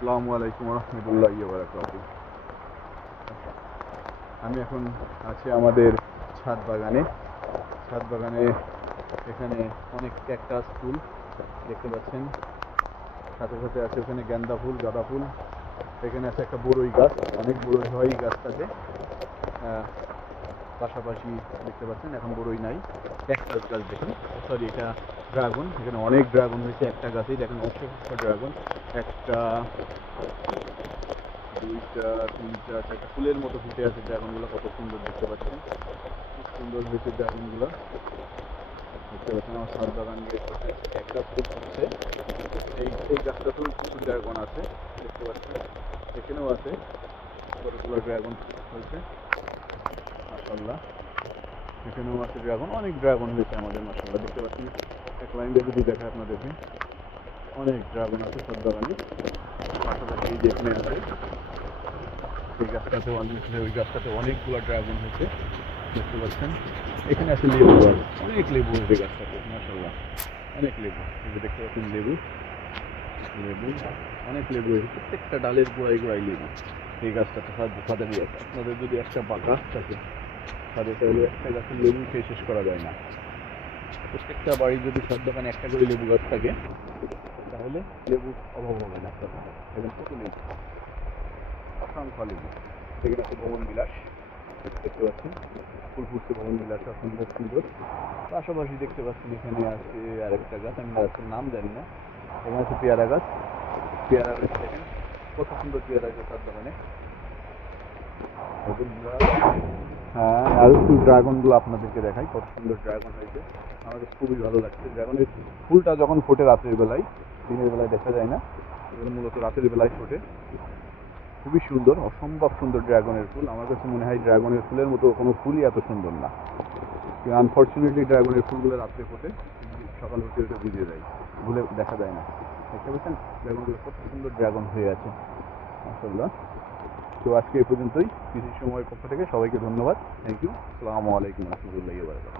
আসসালামু আলাইকুম রহমতুল্লাহি ওয়া বারাকাতুহু। আমি এখন আছি আমাদের ছাদ বাগানে। ছাদ বাগানে এখানে অনেক ক্যাকটাস ফুল দেখতে পাচ্ছেন, সাথে সাথে আছে ওখানে গেন্দা ফুল, গাঁদা ফুল। এখানে আছে একটা বড়ই গাছ, অনেক বড়ই হয় এই গাছটাতে। পাশাপাশি দেখতে পাচ্ছেন এখন বড়ই নাই, ক্যাকটাস গাছ দেখুন, সরি এটা ড্রাগন। এখানে অনেক ড্রাগন হয়েছে একটা গাছেই, দেখেন অসংখ্য ড্রাগন। একটা, দুইটা, তিনটা, চারটা ফুলের মতো ফুটে আছে ড্রাগনগুলো, কত সুন্দর দেখতে পাচ্ছেন, খুব সুন্দর হয়েছে ড্রাগনগুলো দেখতে পাচ্ছেন। আমার ছাদ বাগান দিয়ে একটা ফুল ফুটছে, এই গাছটাতেও কিছু ড্রাগন আছে দেখতে পাচ্ছেন, এখানেও আছে কতগুলো ড্রাগন হয়েছে মাশাআল্লাহ। এখানেও আছে ড্রাগন, অনেক ড্রাগন হয়েছে আমাদের মাশাআল্লাহ দেখতে পাচ্ছেন। এক লাইন দিয়ে যদি দেখায় আপনাদেরকে, অনেক ড্রাগন আছে ছাদ বাগানে। পাশাপাশি এই যেখানে আছে এই গাছটাতে ওই গাছটাতে অনেকগুলো ড্রাগন হয়েছে দেখতে পাচ্ছেন। এখানে আছে লেবু গাছ, অনেক লেবু হয়েছে গাছটাতে মাশাআল্লাহ, অনেক লেবু। এই যে দেখতে পাচ্ছেন লেবু, লেবু, অনেক লেবু হয়েছে, প্রত্যেকটা ডালের গোড়ায় গোড়ায় লেবু এই গাছটাতে। ছাদের গাছ, আপনাদের যদি একটা গাছ থাকে ছাদে, তাহলে একটা গাছের লেবু খেয়ে শেষ করা যায় না। প্রত্যেকটা বাড়ির যদি ছাদ বাগানে একটা করে লেবু গাছ থাকে, তাহলে লেবুর অভাব হবে না আপনার। দেখেন কত লেবু, অসংখ্য লেবু। এখানে আছে ভ্রমণ বিলাস দেখতে পাচ্ছেন, ফুল ফুটছে ভ্রমণ বিলাস সুন্দর সুন্দর। পাশাপাশি দেখতে পাচ্ছেন এখানে আছে আরেকটা গাছ, আমি গাছের নাম জানি না। এখানে আছে পেয়ারা গাছ, পেয়ারা গাছ দেখেন কত সুন্দর পেয়ারা গাছ ছাদ বাগানে। হ্যাঁ, আর একটু ড্রাগনগুলো আপনাদেরকে দেখাই, কত সুন্দর ড্রাগন হয়েছে। আমার কাছে খুবই ভালো লাগছে ড্রাগনের ফুলটা যখন ফোটে রাতের বেলায়, দিনের বেলায় দেখা যায় না, এগুলো মূলত রাতের বেলায় ফোটে। খুবই সুন্দর, অসম্ভব সুন্দর ড্রাগনের ফুল। আমার কাছে মনে হয় ড্রাগনের ফুলের মতো কোনো ফুলই এত সুন্দর না। আনফর্চুনেটলি ড্রাগনের ফুলগুলো রাত্রে ফোটে, সকাল হতে হতে বুঝে যায়, ভুলে দেখা যায় না। দেখতে পাচ্ছেন ড্রাগনগুলো কত সুন্দর ড্রাগন হয়ে আছে মাশাআল্লাহ। তো আজকে এই পর্যন্তই। কৃষি সময়ের পক্ষ থেকে সবাইকে ধন্যবাদ, থ্যাংক ইউ, আসসালামু আলাইকুম রহমতুল্লাহি ওয়া বারাকাতুহু।